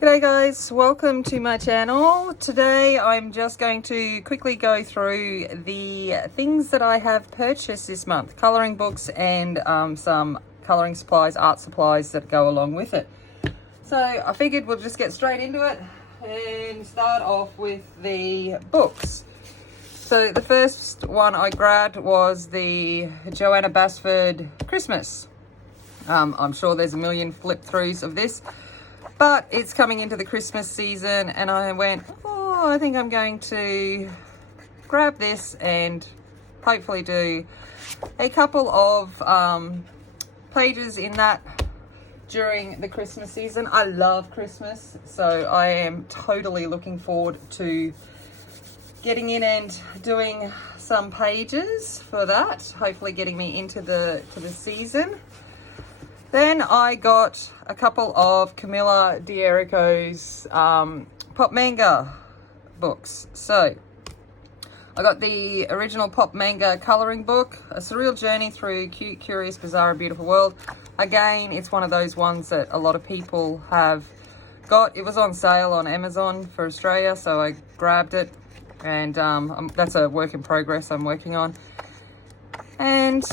G'day guys, welcome to my channel. Today I'm just going to quickly go through the things that I have purchased this month. Colouring books and some colouring supplies, art supplies that go along with it. So I figured we'll just get straight into it and start off with the books. So the first one I grabbed was the Johanna Basford Christmas. I'm sure there's a million flip throughs of this. But it's coming into the Christmas season and I went, I think I'm going to grab this and hopefully do a couple of pages in that during the Christmas season. I love Christmas, so I am totally looking forward to getting in and doing some pages for that, hopefully getting me into the season. Then I got a couple of Camilla D'Errico's Pop Manga books. So I got the original Pop Manga colouring book, A Surreal Journey Through Cute, Curious, Bizarre and Beautiful World. Again, it's one of those ones that a lot of people have got. It was on sale on Amazon for Australia, so I grabbed it. And that's a work in progress I'm working on. And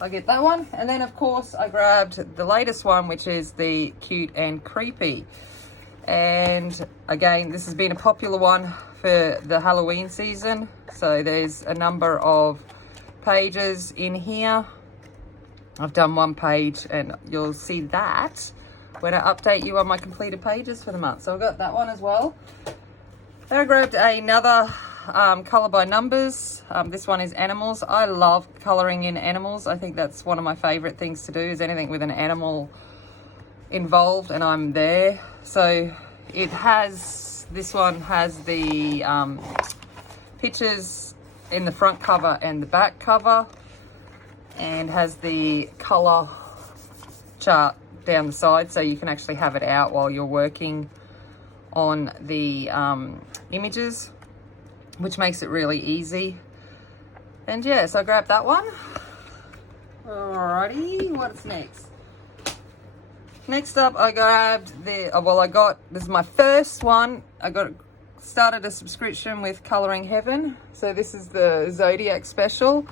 I get that one. And then of course I grabbed the latest one, which is the Cute and Creepy. And again, this has been a popular one for the Halloween season. So there's a number of pages in here. I've done one page and you'll see that when I update you on my completed pages for the month. So I've got that one as well. Then I grabbed another colour by numbers. This one is animals. I love colouring in animals. I think that's one of my favourite things to do, is anything with an animal involved and I'm there. So it has, this one has the pictures in the front cover and the back cover, and has the colour chart down the side, so you can actually have it out while you're working on the images, which makes it really easy. And yeah, so I grabbed that one. Alrighty, what's next? Next up, I grabbed this is my first one. Started a subscription with Colouring Heaven. So this is the Zodiac special.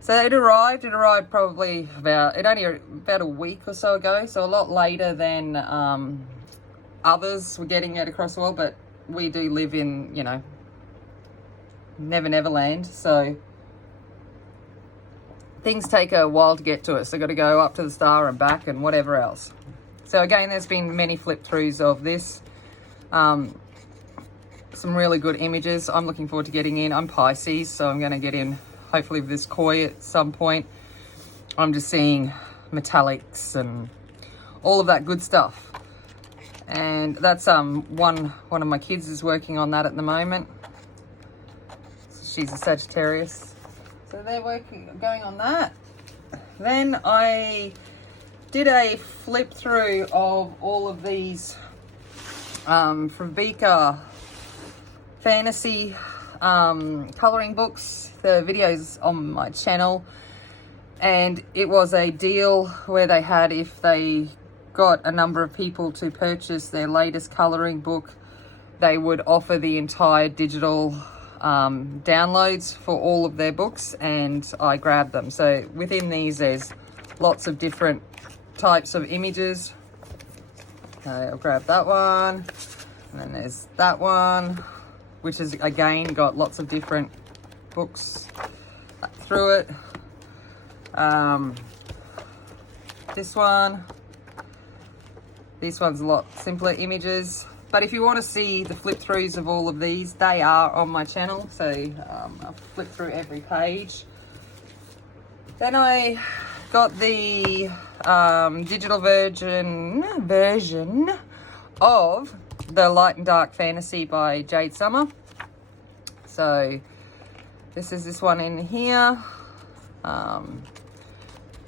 So it arrived probably only about a week or so ago. So a lot later than others were getting it across the world, but we do live in, Never Land, so things take a while to get to us. They've got to go up to the star and back and whatever else. So again, there's been many flip throughs of this. Some really good images. I'm looking forward to getting in. I'm Pisces, so I'm going to get in hopefully with this koi at some point. I'm just seeing metallics and all of that good stuff. And that's one of my kids is working on that at the moment. She's a Sagittarius, so they're going on that. Then I did a flip through of all of these from Vika fantasy colouring books. The videos on my channel, and it was a deal where they had, if they got a number of people to purchase their latest colouring book, they would offer the entire digital downloads for all of their books, and I grabbed them. So within these there's lots of different types of images. I'll grab that one, and then there's that one, which has again got lots of different books through it. This one's a lot simpler images, but if you want to see the flip throughs of all of these, they are on my channel, so I'll flip through every page. Then I got the digital version of the Light and Dark Fantasy by Jade Summer. So this is this one in here.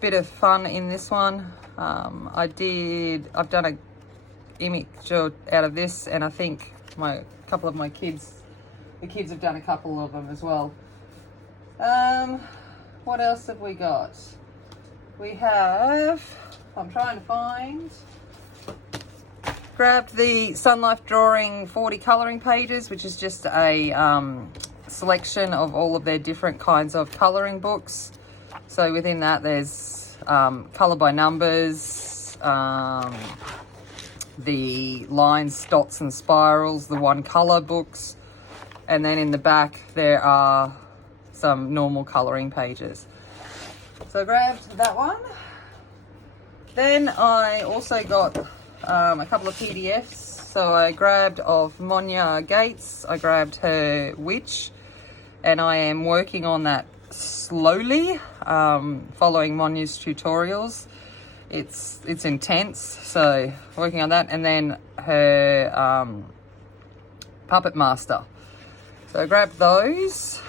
Bit of fun in this one. I've done a image out of this, and I think the kids have done a couple of them as well. What else have we got? We have, I'm trying to find, Grabbed the Sun Life Drawing 40 colouring pages, which is just a selection of all of their different kinds of colouring books. So within that there's colour by numbers, the lines, dots and spirals, the one colour books, and then in the back there are some normal colouring pages. So I grabbed that one. Then I also got a couple of PDFs. So I grabbed of Monya Gates, I grabbed her Witch, and I am working on that slowly, following Monya's tutorials. It's intense, so working on that. And then her Puppet Master. So I grabbed those.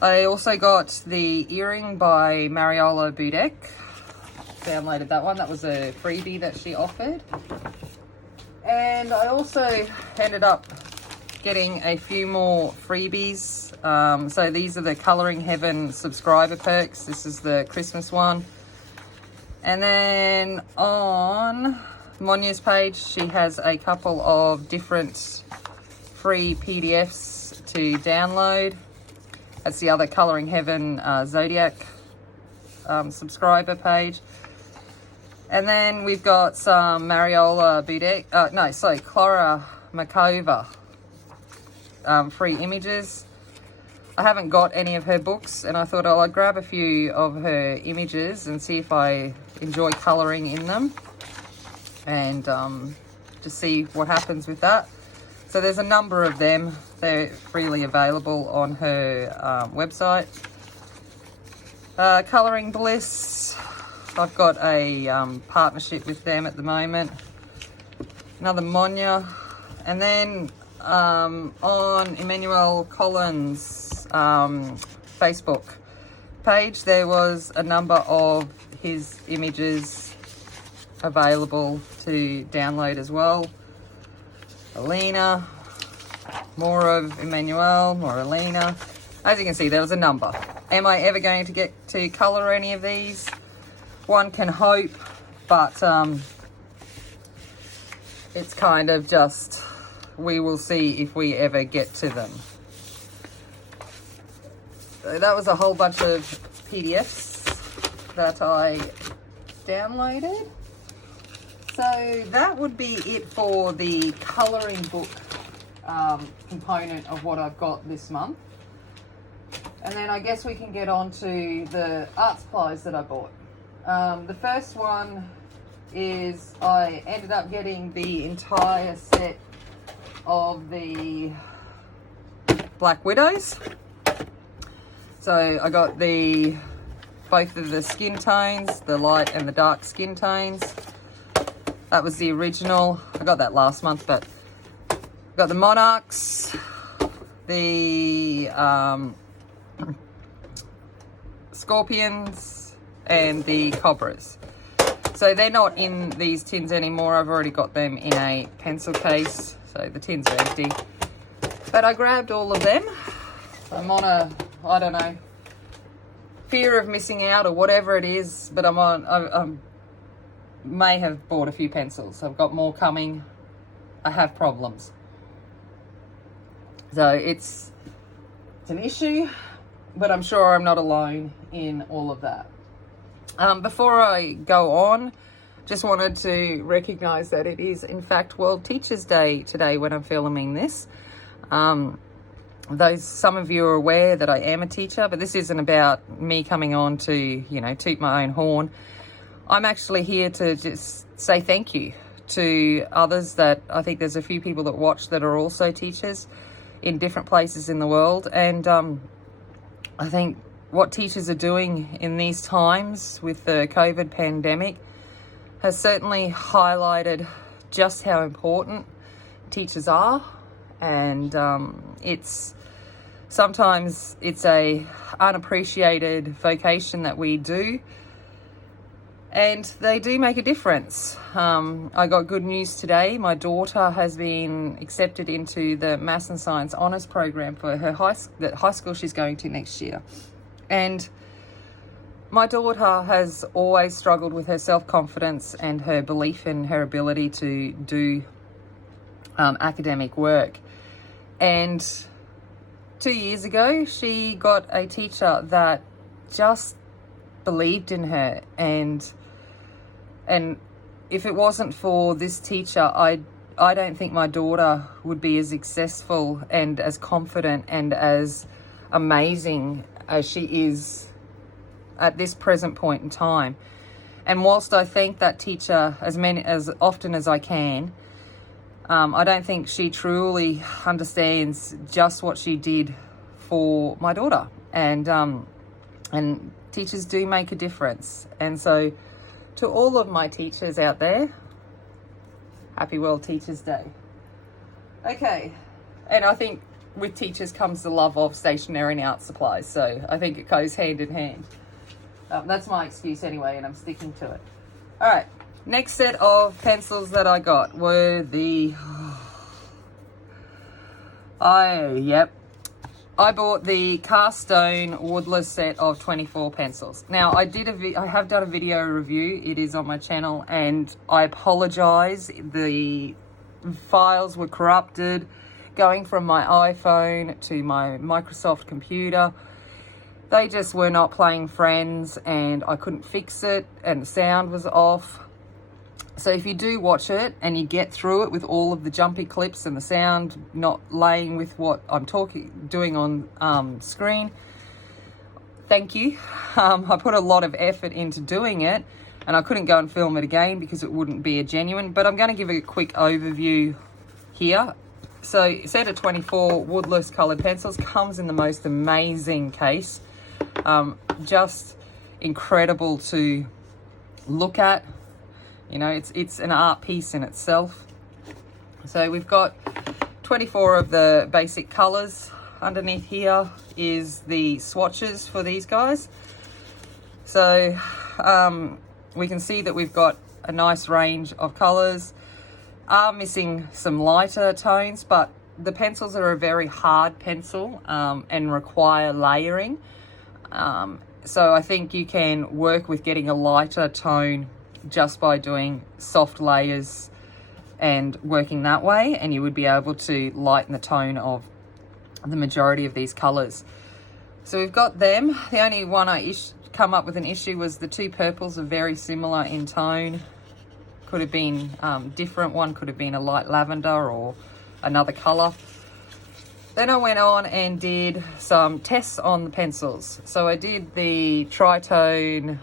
I also got the earring by Mariola Budek. Downloaded that one. That was a freebie that she offered. And I also ended up getting a few more freebies. So these are the Colouring Heaven subscriber perks. This is the Christmas one. And then on Monya's page, she has a couple of different free PDFs to download. That's the other Colouring Heaven Zodiac subscriber page. And then we've got some Mariola Budek, Clara Makova free images. I haven't got any of her books, and I thought I'd grab a few of her images and see if I enjoy colouring in them, and just see what happens with that. So there's a number of them. They're freely available on her website. Colouring Bliss. I've got a partnership with them at the moment. Another Monya. And then on Emmanuel Collins' Facebook page, there was a number of his images available to download as well. Alina, more of Emmanuel, more Alina. As you can see, there was a number. Am I ever going to get to colour any of these? One can hope, but it's kind of just, we will see if we ever get to them. So that was a whole bunch of PDFs that I downloaded. So that would be it for the colouring book component of what I've got this month. And then I guess we can get on to the art supplies that I bought. The first one is I ended up getting the entire set of the Black Widows. So I got both of the skin tones, the light and the dark skin tones. That was the original. I got that last month, but I got the Monarchs, the Scorpions, and the Cobras. So they're not in these tins anymore. I've already got them in a pencil case, so the tins are empty. But I grabbed all of them. So I'm on a, I don't know, fear of missing out or whatever it is, but I may have bought a few pencils. I've got more coming. I have problems. So it's an issue, but I'm sure I'm not alone in all of that. Before I go on, just wanted to recognise that it is in fact World Teachers Day today when I'm filming this. Some of you are aware that I am a teacher, but this isn't about me coming on to, you know, toot my own horn. I'm actually here to just say thank you to others that I think there's a few people that watch that are also teachers in different places in the world. And I think what teachers are doing in these times with the COVID pandemic has certainly highlighted just how important teachers are. And sometimes it's a unappreciated vocation that we do, and they do make a difference. I got good news today. My daughter has been accepted into the Maths and Science Honours program for her high school she's going to next year. And my daughter has always struggled with her self-confidence and her belief in her ability to do academic work. And 2 years ago, she got a teacher that just believed in her. And if it wasn't for this teacher, I don't think my daughter would be as successful and as confident and as amazing as she is at this present point in time. And whilst I thank that teacher as often as I can, I don't think she truly understands just what she did for my daughter. And teachers do make a difference. And so to all of my teachers out there, happy World Teachers Day. Okay, and I think with teachers comes the love of stationery and art supplies, so I think it goes hand in hand. That's my excuse anyway, and I'm sticking to it. All right, next set of pencils that I got were the... I bought the Carstone Woodless set of 24 pencils. Now, I have done a video review. It is on my channel, and I apologize. The files were corrupted, going from my iPhone to my Microsoft computer. They just were not playing friends, and I couldn't fix it, and the sound was off. So if you do watch it and you get through it with all of the jumpy clips and the sound not laying with what I'm doing on screen, thank you. I put a lot of effort into doing it, and I couldn't go and film it again because it wouldn't be a genuine, but I'm going to give a quick overview here. So set of 24 woodless coloured pencils, comes in the most amazing case. Just incredible to look at. You know, it's an art piece in itself. So we've got 24 of the basic colours. Underneath here is the swatches for these guys. So we can see that we've got a nice range of colours. Are missing some lighter tones, but the pencils are a very hard pencil and require layering. So I think you can work with getting a lighter tone just by doing soft layers and working that way, and you would be able to lighten the tone of the majority of these colours. So we've got them. The only one I come up with an issue was the two purples are very similar in tone. Could have been different. One could have been a light lavender or another colour. Then I went on and did some tests on the pencils. So I did the tritone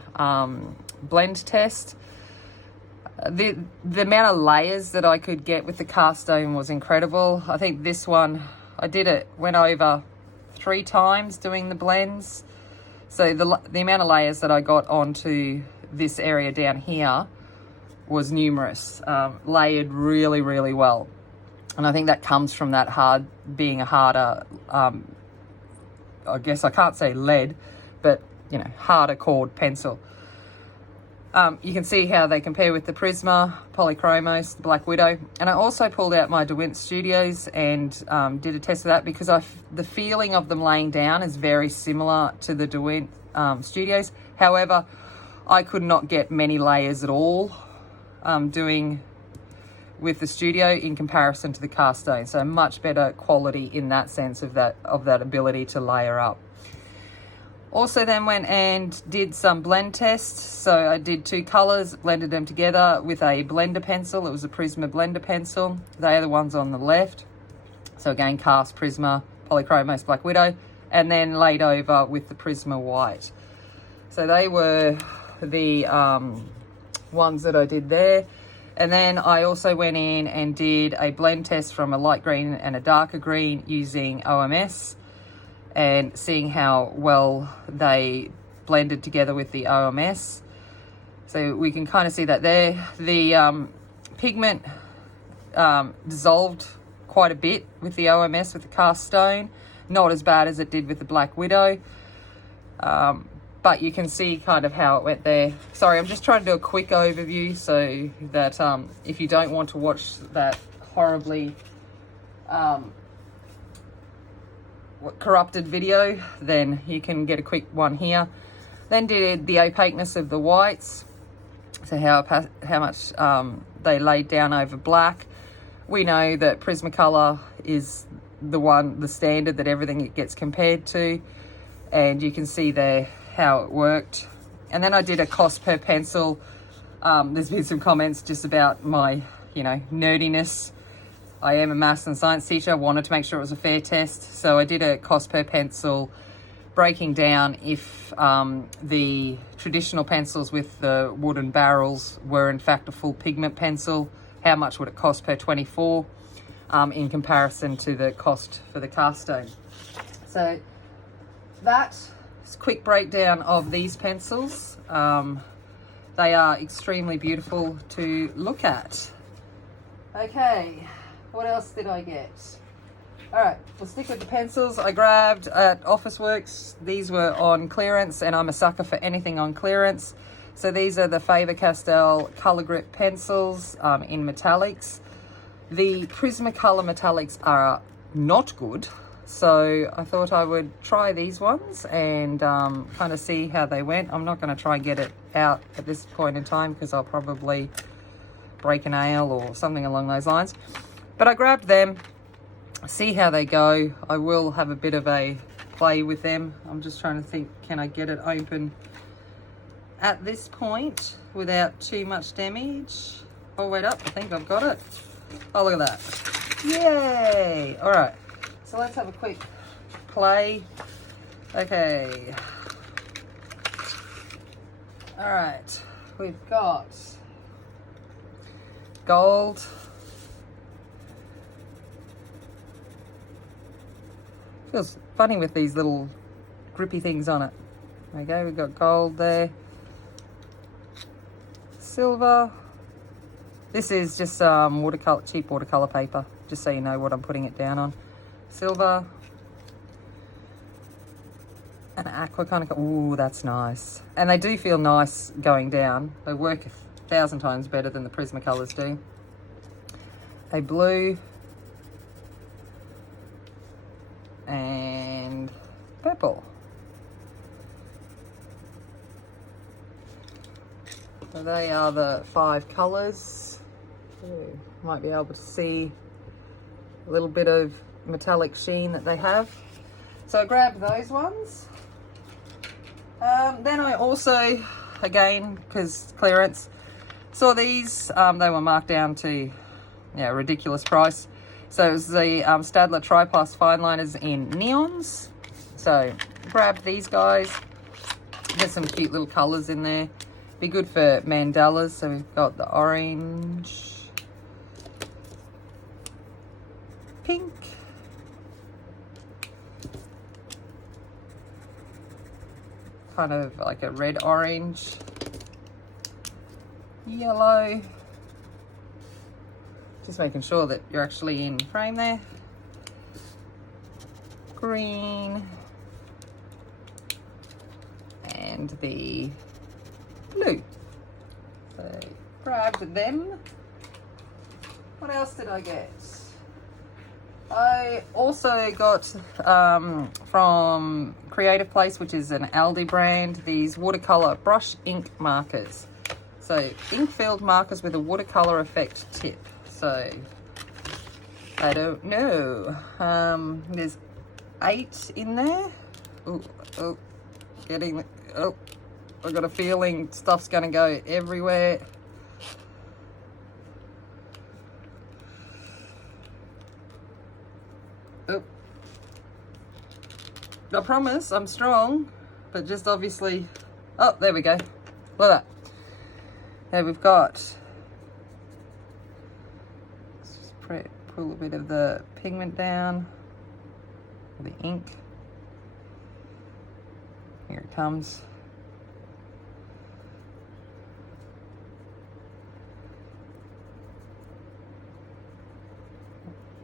blend test. The amount of layers that I could get with the Carstone was incredible. I think this one, went over 3 times doing the blends. So the amount of layers that I got onto this area down here was numerous, layered really, really well. And I think that comes from that being a harder, I guess I can't say lead, but, you know, harder cored pencil. You can see how they compare with the Prisma, Polychromos, the Black Widow. And I also pulled out my DeWindt Studios and did a test of that because the feeling of them laying down is very similar to the DeWindt Studios. However, I could not get many layers at all doing with the Studio in comparison to the Carstone. So much better quality in that sense of that ability to layer up. Also then went and did some blend tests. So I did 2 colours, blended them together with a blender pencil. It was a Prisma blender pencil. They are the ones on the left. So again, Cast, Prisma, Polychromos, Black Widow, and then laid over with the Prisma white. So they were the ones that I did there. And then I also went in and did a blend test from a light green and a darker green using OMS, and seeing how well they blended together with the OMS. So we can kind of see that there. The pigment dissolved quite a bit with the OMS, with the Carstone. Not as bad as it did with the Black Widow. But you can see kind of how it went there. Sorry, I'm just trying to do a quick overview so that if you don't want to watch that horribly corrupted video, then you can get a quick one here. Then did the opaqueness of the whites, so how much they laid down over black. We know that Prismacolor is the standard that everything it gets compared to, and you can see there how it worked. And then I did a cost per pencil. There's been some comments just about my, nerdiness. I am a maths and science teacher. I wanted to make sure it was a fair test, so I did a cost per pencil, breaking down if the traditional pencils with the wooden barrels were in fact a full pigment pencil, how much would it cost per 24 in comparison to the cost for the cast stone. So that is a quick breakdown of these pencils. They are extremely beautiful to look at. Okay, what else did I get? All right, we'll stick with the pencils. I grabbed at Officeworks. These were on clearance, and I'm a sucker for anything on clearance. So these are the Faber-Castell Color Grip pencils in metallics. The Prismacolor metallics are not good, so I thought I would try these ones and kind of see how they went. I'm not going to try and get it out at this point in time because I'll probably break a nail or something along those lines. But I grabbed them. See how they go. I will have a bit of a play with them. I'm just trying to think, can I get it open at this point without too much damage? Oh, wait up, I think I've got it. Oh, look at that. Yay! All right, so let's have a quick play. Okay. All right, we've got gold. Feels funny with these little grippy things on it. Okay, we've got gold there. Silver. This is just cheap watercolor paper, just so you know what I'm putting it down on. Silver. And aqua kind of, ooh, that's nice. And they do feel nice going down. They work 1,000 times better than the Prismacolors do. A blue. And purple. So they are the 5 colours. You might be able to see a little bit of metallic sheen that they have. So I grabbed those ones. Then I also, again, because clearance, saw these. They were marked down to a ridiculous price. So it was the Staedtler Tri-Plus fine liners in neons. So grabbed these guys. There's some cute little colours in there. Be good for mandalas. So we've got the orange, pink, kind of like a red orange, yellow. Just making sure that you're actually in frame there. Green. And the blue. So grabbed them. What else did I get? I also got from Creative Place, which is an Aldi brand, these watercolor brush ink markers. So ink-filled markers with a watercolor effect tip. So I don't know. There's 8 in there. Oh, I've got a feeling stuff's gonna go everywhere. Oh, I promise I'm strong, but just obviously. Oh, there we go. Look at that. There we've got. Pull a bit of the pigment down, the ink. Here it comes.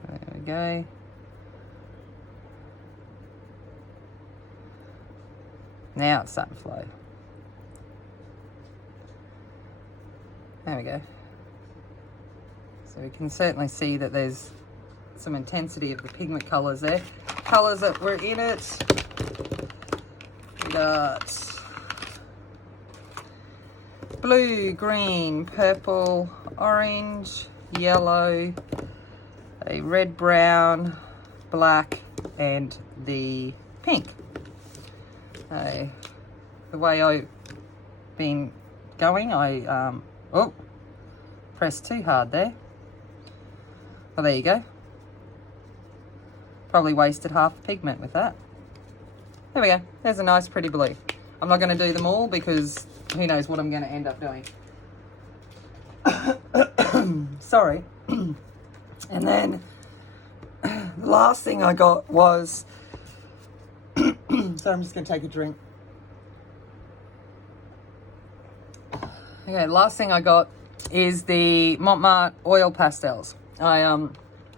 There we go. Now it's starting to flow. There we go. So we can certainly see that there's some intensity of the pigment colours there. Colours that were in it. We got blue, green, purple, orange, yellow, a red, brown, black, and the pink. The way I've been going, I pressed too hard there. Well, there you go. Probably wasted half the pigment with that. There we go. There's a nice pretty blue. I'm not going to do them all because who knows what I'm going to end up doing. Sorry. And then the last thing I got was so I'm just going to take a drink. Okay, the last thing I got is the Montmartre oil pastels. I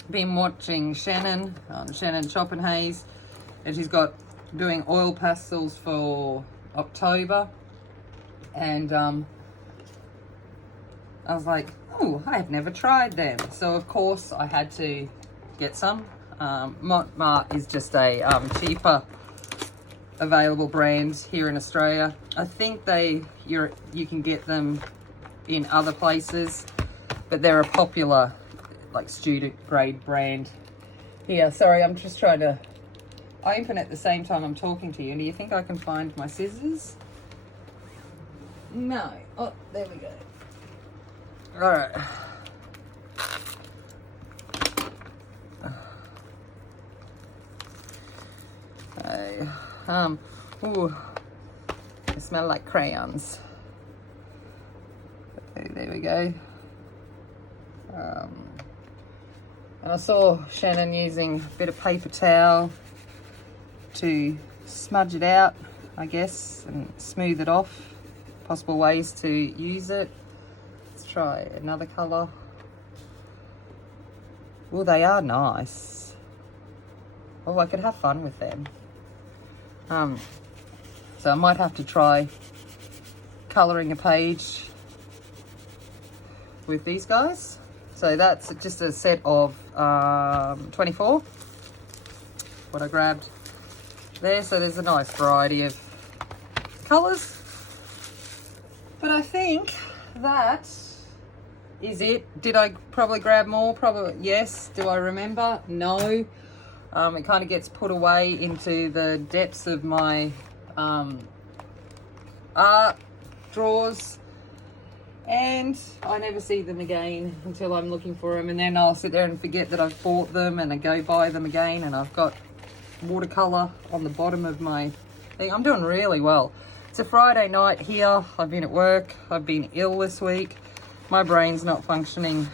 been watching Shannon Choppenhays, and she's got doing oil pastels for October, and I was like, oh, I have never tried them, so of course I had to get some. Montmartre is just a cheaper available brand here in Australia. I think you can get them in other places, but they're a popular like student grade brand here. Sorry, I'm just trying to open at the same time I'm talking to you. Do you think I can find my scissors? No. Oh, there we go. All right. Ooh, they smell like crayons. Okay, there we go. And I saw Shannon using a bit of paper towel to smudge it out, I guess, and smooth it off. Possible ways to use it. Let's try another colour. Oh, they are nice. Oh, I could have fun with them. So I might have to try colouring a page with these guys. So that's just a set of 24, what I grabbed there. So there's a nice variety of colours. But I think that is it. Did I probably grab more? Probably yes. Do I remember? No. It kind of gets put away into the depths of my art drawers, and I never see them again until I'm looking for them, and then I'll sit there and forget that I've bought them, and I go buy them again, and I've got watercolor on the bottom of my thing. I'm doing really well. It's a Friday night here. I've been at work. I've been ill this week. My brain's not functioning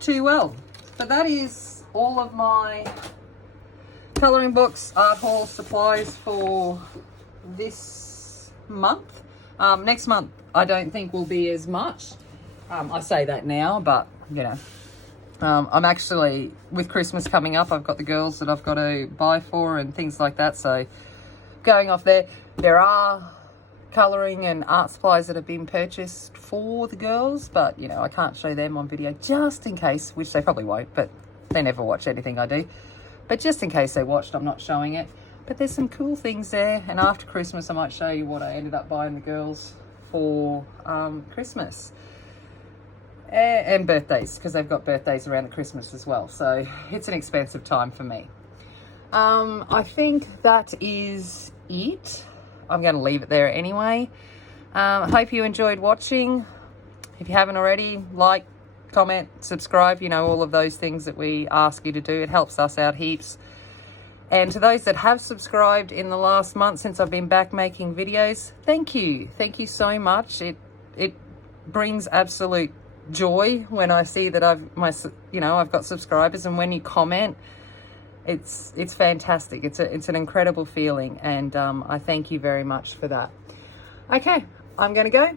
too well. But that is all of my colouring books, art haul supplies for this month. Next month I don't think will be as much. I say that now, but you know, I'm actually, with Christmas coming up, I've got the girls that I've got to buy for and things like that, so going off there. There are colouring and art supplies that have been purchased for the girls, but you know, I can't show them on video just in case, which they probably won't, but they never watch anything I do. But just in case they watched, I'm not showing it. But there's some cool things there, and after Christmas I might show you what I ended up buying the girls for Christmas and birthdays, because they've got birthdays around Christmas as well, so it's an expensive time for me. I think that is it. I'm going to leave it there anyway. I hope you enjoyed watching. If you haven't already, like, comment, subscribe, you know, all of those things that we ask you to do. It helps us out heaps. And to those that have subscribed in the last month since I've been back making videos, thank you. Thank you so much. It brings absolute joy when I see that I've got subscribers, and when you comment, it's fantastic. It's an incredible feeling, and I thank you very much for that. Okay, I'm going to go.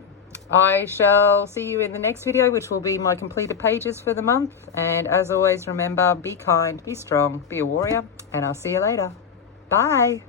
I shall see you in the next video, which will be my completed pages for the month. And as always, remember, be kind, be strong, be a warrior, and I'll see you later. Bye.